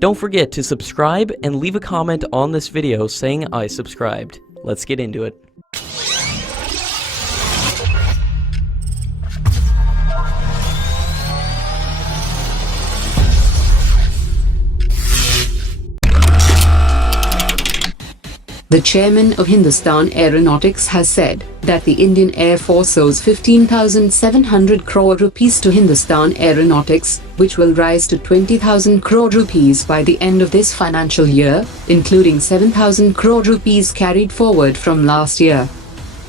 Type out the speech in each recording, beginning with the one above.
Don't forget to subscribe and leave a comment on this video saying I subscribed. Let's get into it. The chairman of Hindustan Aeronautics has said that the Indian Air Force owes 15,700 crore rupees to Hindustan Aeronautics, which will rise to 20,000 crore rupees by the end of this financial year, including 7,000 crore rupees carried forward from last year.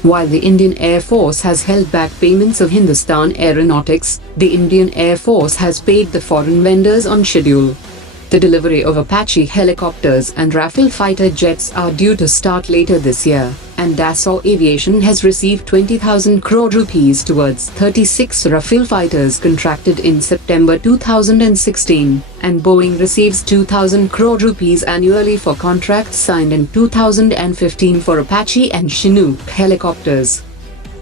While the Indian Air Force has held back payments of Hindustan Aeronautics, the Indian Air Force has paid the foreign vendors on schedule. The delivery of Apache helicopters and Rafale fighter jets are due to start later this year, and Dassault Aviation has received 20,000 crore rupees towards 36 Rafale fighters contracted in September 2016, and Boeing receives 2,000 crore rupees annually for contracts signed in 2015 for Apache and Chinook helicopters.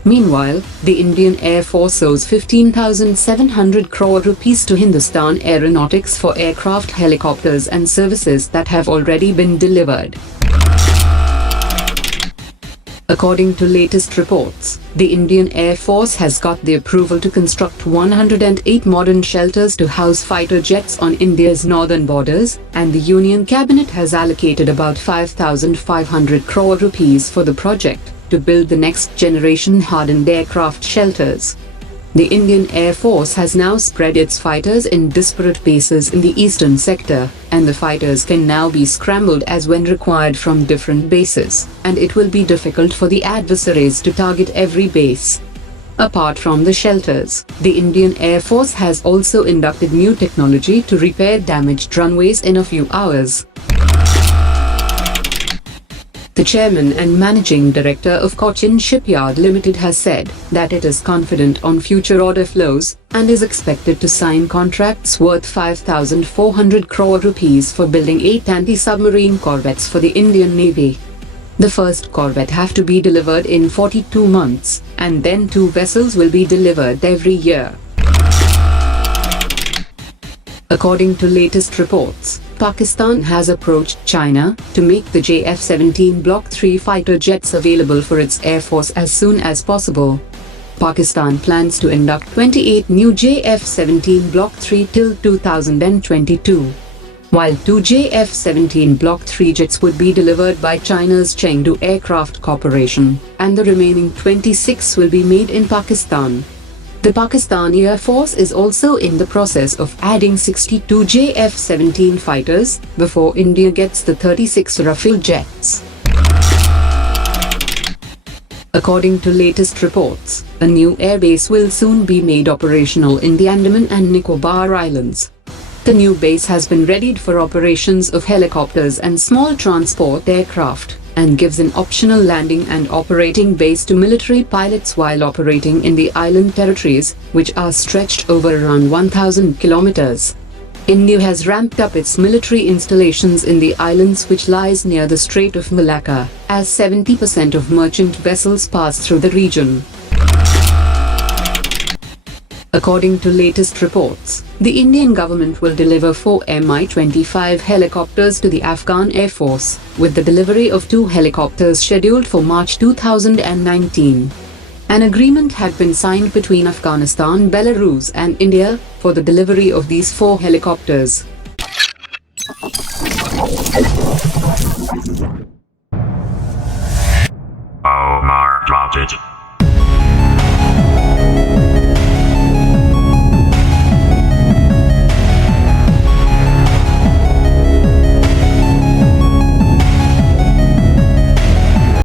Meanwhile, the Indian Air Force owes 15,700 crore rupees to Hindustan Aeronautics for aircraft, helicopters and services that have already been delivered. According to latest reports, the Indian Air Force has got the approval to construct 108 modern shelters to house fighter jets on India's northern borders, and the Union Cabinet has allocated about 5,500 crore rupees for the project to build the next generation hardened aircraft shelters. The Indian Air Force has now spread its fighters in disparate bases in the eastern sector, and the fighters can now be scrambled as when required from different bases, and it will be difficult for the adversaries to target every base. Apart from the shelters, the Indian Air Force has also inducted new technology to repair damaged runways in a few hours. The chairman and managing director of Cochin Shipyard Limited has said that it is confident on future order flows and is expected to sign contracts worth 5,400 crore rupees for building 8 anti-submarine corvettes for the Indian Navy. The first corvette have to be delivered in 42 months, and then 2 vessels will be delivered every year. According to latest reports, Pakistan has approached China to make the JF-17 Block 3 fighter jets available for its Air Force as soon as possible. Pakistan plans to induct 28 new JF-17 Block 3 till 2022, while 2 JF-17 Block 3 jets would be delivered by China's Chengdu Aircraft Corporation, and the remaining 26 will be made in Pakistan. The Pakistani Air Force is also in the process of adding 62 JF-17 fighters before India gets the 36 Rafale jets. According to latest reports, a new airbase will soon be made operational in the Andaman and Nicobar Islands. The new base has been readied for operations of helicopters and small transport aircraft, and gives an optional landing and operating base to military pilots while operating in the island territories, which are stretched over around 1,000 kilometers. India has ramped up its military installations in the islands, which lies near the Strait of Malacca, as 70% of merchant vessels pass through the region. According to latest reports, the Indian government will deliver 4 Mi-25 helicopters to the Afghan Air Force, with the delivery of 2 helicopters scheduled for March 2019. An agreement had been signed between Afghanistan, Belarus and India for the delivery of these 4 helicopters.